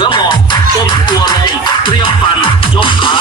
เสือหมอบก้มตัวลงเรียบฟันยกขา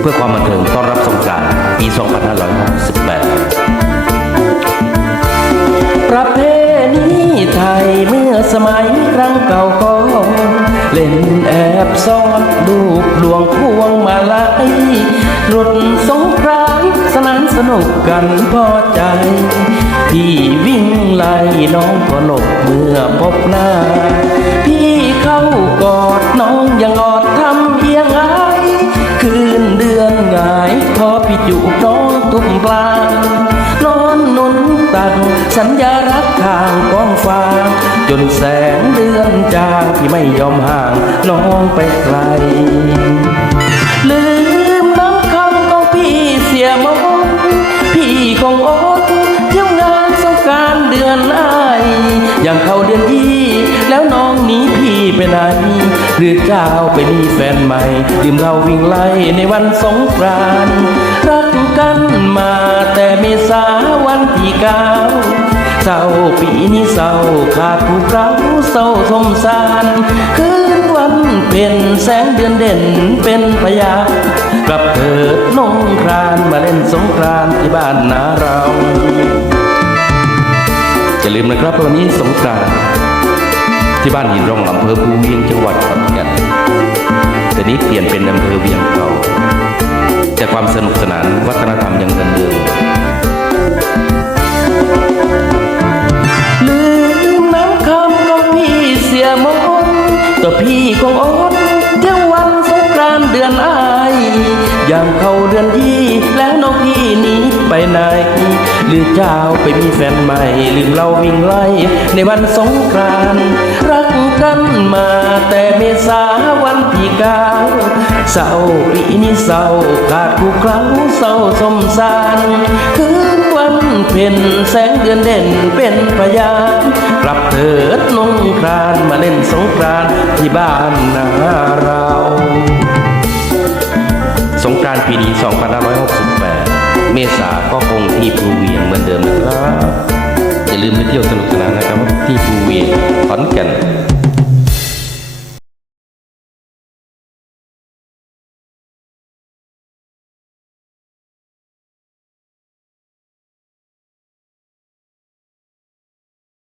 เพื่อความบันเทิงต้อนรับสงกานต์ปี 2568ประเพณีไทยเมื่อสมัยครั้งเก่าก่อนเล่นแอบซ่อนลูกหลวงพวงมาลัยรถสงครามสนานสนุกกันพอใจพี่วิ่งไล่น้องก็หลบเมื่อพบหน้า พี่เข้ากอดน้องยังอด จูบน้องทุกกลางนอนหนุนตักสัญญารักทางกองฟางจนแสงเดือนจางที่ไม่ยอมห่างน้องไปไกล ลืมน้ำคำของพี่เสียมองพี่คงโอดเที่ยวงานสงการเดือนอ้ายอย่างเขาเดือนยี่แล้วน้องหนีพี่ไปไหน หรือเจ้าไปมีแฟนใหม่ ดื่มเราวิ่งไล่ในวันสงกรานต์ เก้าเศร้าปีนี้เศร้าขาดผู้เราเศร้าสมสารคืนวันเป็นแสงเดือนเด่นเป็นพยานกลับเถิดนงครานมาเล่นสงกรานที่บ้านนาเราอย่าลืมนะครับวันนี้สงกรานที่บ้านหินร่องอำเภอภูเวียงจังหวัดขอนแก่นแต่นี้เปลี่ยนเป็นอำเภอเวียงเก่าแต่ความสนุกสนานวัฒนธรรม ไปไหน หรือเจ้าไปมีแฟนใหม่ ลืมเราวิ่งไล่ ในวันสงกรานต์รักกันมาแต่เมษาวันที่เก้าเศร้าปีนี้เศร้าขาดคู่เคล้าเศร้าสมสารคืนวันเพ็ญแสงเดือนเด่นเป็นพยานกลับเถิดนงครานมาเล่นสงกรานต์ที่บ้านนาเรา สงกรานต์ปีนี้2 5 6 เมษาก็คงที่ภูเวียงเหมือนเดิมนะครับอย่าลืมไปเที่ยวสนุกสนานนะครับที่ภูเวียงขอนแก่น